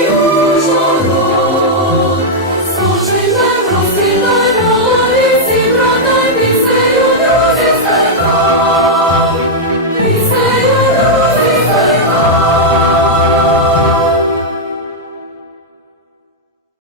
you.